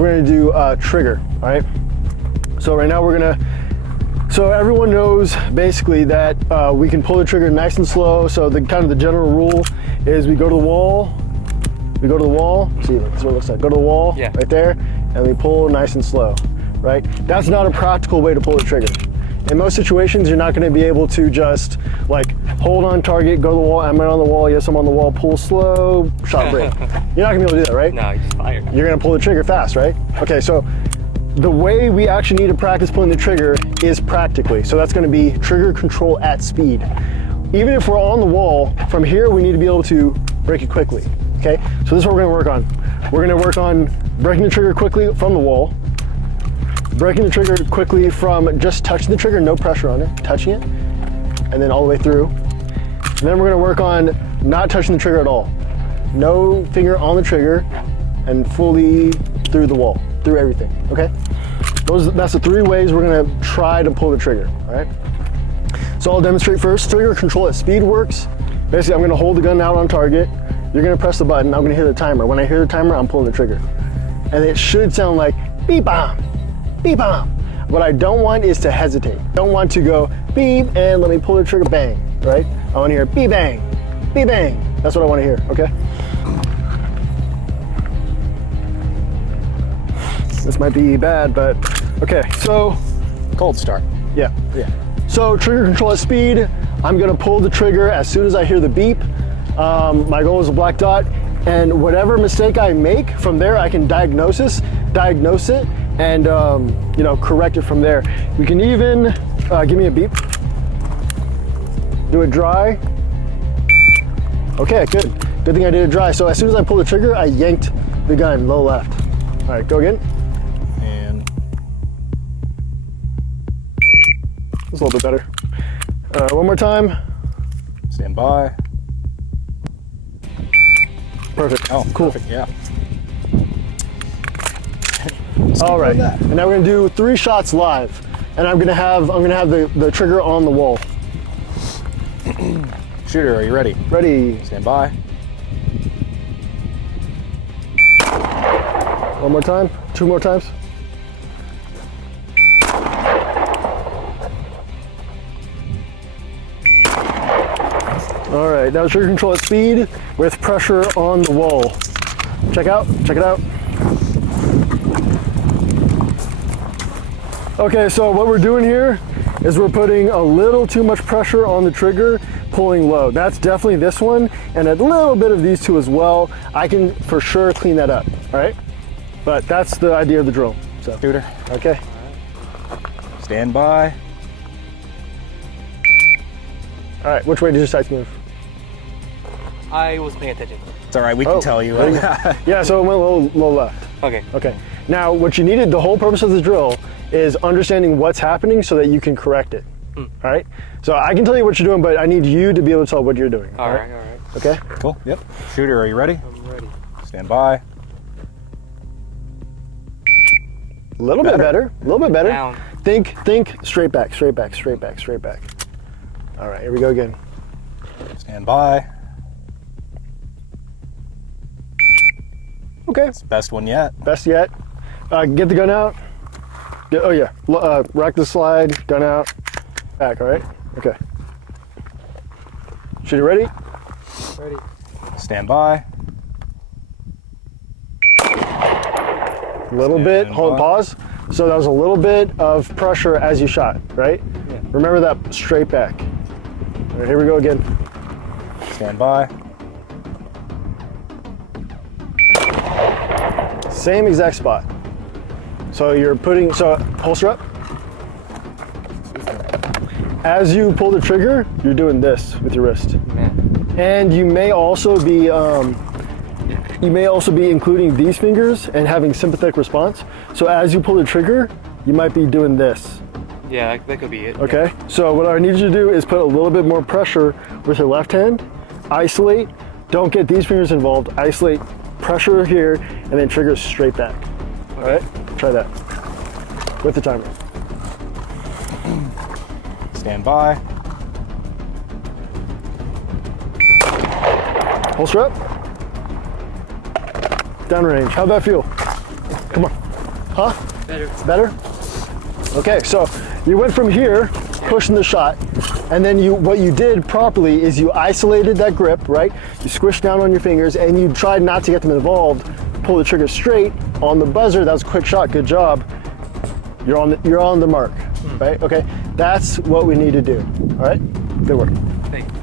We're gonna do trigger, all right? So right now so everyone knows basically that we can pull the trigger nice and slow. So the kind of the general rule is we go to the wall, see, this is what it looks like. Go to the wall, right there, and we pull nice and slow, right? That's not a practical way to pull the trigger. In most situations, you're not gonna be able to just like hold on target, go to the wall, am I on the wall? Yes, I'm on the wall, pull slow, shot break. You're not gonna be able to do that, right? No, you just fire. You're gonna pull the trigger fast, right? Okay, so the way we actually need to practice pulling the trigger is practically. So that's gonna be trigger control at speed. Even if we're on the wall, from here we need to be able to break it quickly, okay? So this is what we're gonna work on. We're gonna work on breaking the trigger quickly from the wall, breaking the trigger quickly from just touching the trigger, no pressure on it, touching it, and then all the way through. And then we're gonna work on not touching the trigger at all. No finger on the trigger and fully through the wall, through everything, okay? That's the 3 ways we're gonna try to pull the trigger, all right? So I'll demonstrate first. Trigger control at speed works. Basically, I'm gonna hold the gun out on target. You're gonna press the button, I'm gonna hear the timer. When I hear the timer, I'm pulling the trigger. And it should sound like beep bomb, beep bomb. What I don't want is to hesitate. I don't want to go beep and let me pull the trigger, bang, right? I wanna hear beep bang, beep bang. That's what I wanna hear, okay? This might be bad, but okay, so. Cold start. Yeah. So trigger control at speed, I'm gonna pull the trigger as soon as I hear the beep. My goal is a black dot, and whatever mistake I make from there, I can diagnose it, and correct it from there. We can even, give me a beep. Do it dry. Okay, good. Good thing I did it dry. So as soon as I pull the trigger, I yanked the gun low left. All right, go again. And That's a little bit better. One more time. stand by. Perfect. Oh, cool. Perfect, yeah. All right, and now we're gonna do 3 shots live, and I'm gonna have the trigger on the wall. Shooter, are you ready? Ready? Stand by. One more time. 2 more times. All right, now trigger control at speed with pressure on the wall. Check it out. Okay, so what we're doing here is we're putting a little too much pressure on the trigger, pulling low. That's definitely this one, and a little bit of these two as well. I can for sure clean that up, all right? But that's the idea of the drill. So, Shooter, okay. stand by. All right, which way did your sights move? I was paying attention. It's all right, we can tell you. Yeah, so it went low left. Okay. Okay. Now, what you needed, the whole purpose of the drill is understanding what's happening so that you can correct it. All right? So I can tell you what you're doing, but I need you to be able to tell what you're doing. All right. Okay? Cool, yep. Shooter, are you ready? I'm ready. Stand by. A little bit better. Down. Think straight back. All right, here we go again. Stand by. Okay, It's the best one yet. best yet. Get the gun out. Rack the slide, gun out, back, all right? Okay. Shooter ready? Ready. Stand by. A little bit, hold, by. pause. So that was a little bit of pressure as you shot, right? Yeah. Remember that straight back. All right, here we go again. Stand by. Same exact spot. So you're putting, holster up. As you pull the trigger, you're doing this with your wrist. Man. And you may also be including these fingers and having sympathetic response. So as you pull the trigger, you might be doing this. Yeah, that could be it. Okay? So what I need you to do is put a little bit more pressure with your left hand, isolate, don't get these fingers involved, isolate, pressure here, and then trigger straight back. All right? Try that with the timer. Stand by. Holster up. Downrange. How'd that feel? Come on. Huh? Better. Better? Okay, so you went from here, pushing the shot, and then what you did properly is you isolated that grip, right? You squished down on your fingers and you tried not to get them involved. Pull the trigger straight on the buzzer. That was a quick shot. Good job. You're on the mark, right? Okay, that's what we need to do. All right, good work. Thank you.